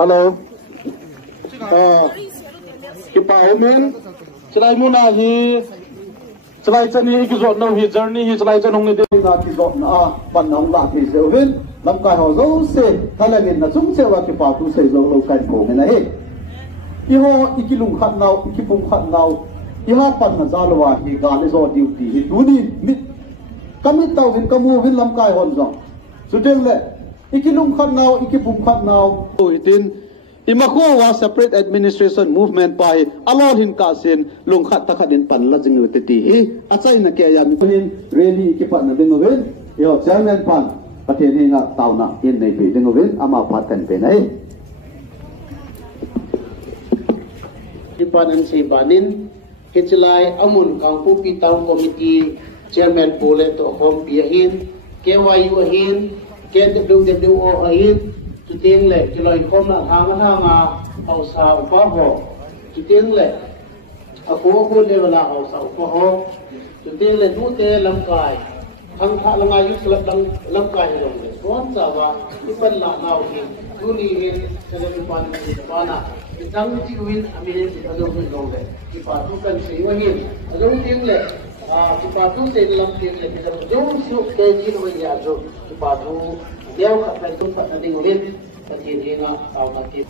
Hello. Kipaomen. Chalai muna hi. Chalai chani ikizot no hi journey hi chalai chanong ni ding na kizot na pan nong la ki zeuhin. Lam kai ho zo se thalagin na chung chewa kipa tu se zo lo kan ko mena hi. Iho ikilung khat nau ikipung khat nau. Iha pan na zalwa hi gale zo duty hi tuni mit kamit tau hin kamu hin lam kai hon zo. Sudeng le ikilung khat nau ikipung khat nau. Itin Imako was separate administration movement by alon hin kasin lung khat takadin pan la jing utiti hi achai na ke ya min really kipat na dingowen yo chairman pan pathen hi nga tauna in nei be dingowen ama patan pe nai kipan an si banin kichlai amun Kangpokpida committee chairman pole to hom piahin KYU ahin KWWO ahin Tuting le kiloi kom na hanga hausa upaho tuting le ako le wala hausa upaho tuting le dute lamkai hang tha langa yu slap lamkai long le kon sawa ipan la nau hi tuni hi sala ipan ni bana itang ti win amile si ado hi long le ipa tu kan se yo hi ado ting le ipa tu se lam ting le bisa jo su ke ji no ya jo ipa tu Deo kapal tu tak nanti ngulit Kati nga tau nakit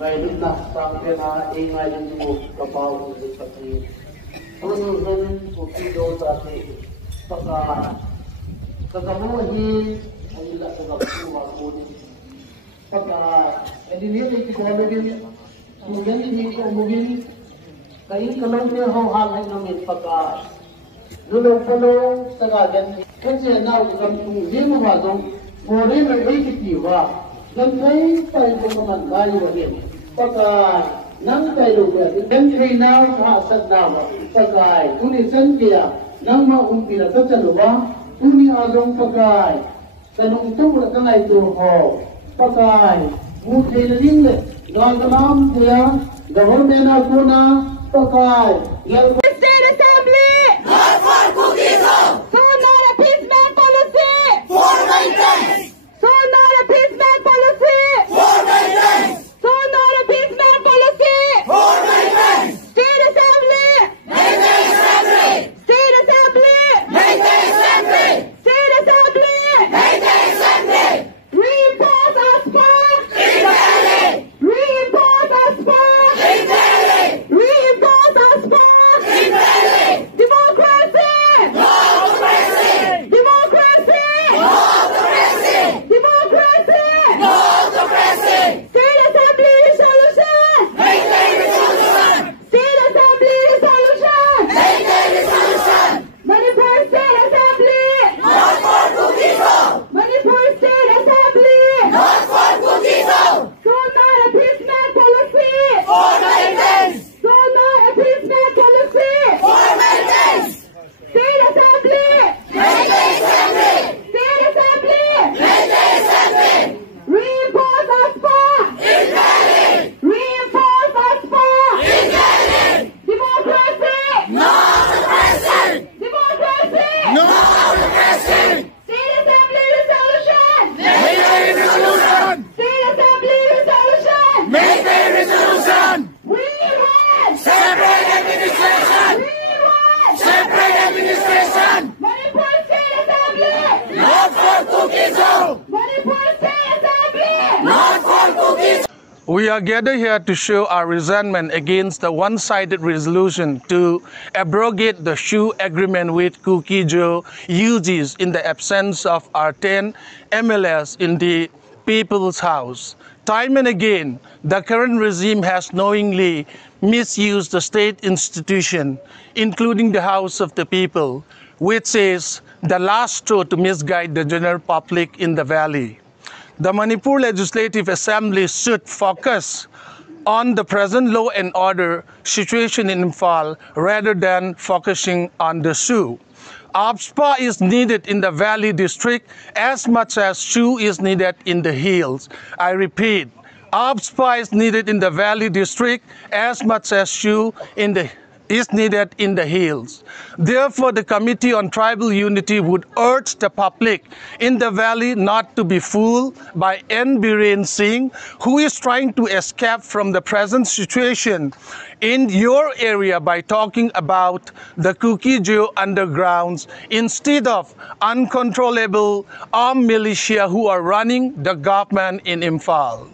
Ngayon na Sampai na ingay ng mo Kapaw ng pati Tununan Kukido Tati Pagka Kagamuhin Ang ila sa kapsuwa ko Pagka Edinili Kikologin Sumugan din ko umugin Kaya kalong niya hawhalay namin Pagka Lulong-palong Sagagan Kasi na Hindi mo mazong Mori na ikitiwa, gantay tayo naman kayo rin. Pagka nang tayo rin, gantay na sa asad nawa. Pagka tunisan kaya nang maumpira sa chaluwa, tuni azong pagka kanong tumula ka na ito ho. Pagka mutay na lingle, gagalam kaya, government ako na pagka State Assembly! Not for cookies! So not a peaceman policy! For maintenance! So not a peaceman policy! For maintenance! So not a peaceman policy! For maintenance! State Assembly! Maintain assembly! State Assembly! Maintain assembly! State Assembly! Maintain assembly! Reinforce our spark! Entirely! Reinforce our spark! Entirely! Reinforce our spark! Entirely! Democracy! No democracy! Democracy! No democracy! Democracy! No democracy! State Assembly resolution! Maintain resolution! State Assembly resolution! Maintain resolution! Manipur State Assembly! Not for cookies! Manipur State Assembly! Not for cookies! So not a peaceman policy! For maintenance! So not a peaceman policy! For maintenance! State Assembly! Maintain assembly! State Assembly! Maintain assembly! Reinforce our spark! Entirely! Reinforce our spark! Entirely! Democracy! No democracy! Democracy! No democracy! State Assembly resolution! Maintain resolution! State Assembly resolution! Maintain resolution! We want! Separate administration! We want! Separate administration! Manipur State Assembly! Not for cookies! Manipur State Assembly! Not for cookies! We are gathered here to show our resentment against the one-sided resolution to abrogate the SoO agreement with Kukkijo UGs in the absence of our 10 MLS in the People's House. Time and again, the current regime has knowingly misused the state institution, including the House of the People, which is the last straw to misguide the general public in the valley. The Manipur Legislative Assembly should focus on the present law and order situation in Imphal rather than focusing on the SoO. ABSPA is needed in the Valley District as much as SoO is needed in the hills. I repeat, ABSPA is needed in the Valley District as much as SoO in the is needed in the hills. Therefore, the Committee on Tribal Unity would urge the public in the valley not to be fooled by N. Biren Singh, who is trying to escape from the present situation in your area by talking about the Kukkijo undergrounds instead of uncontrollable armed militia who are running the government in Imphal.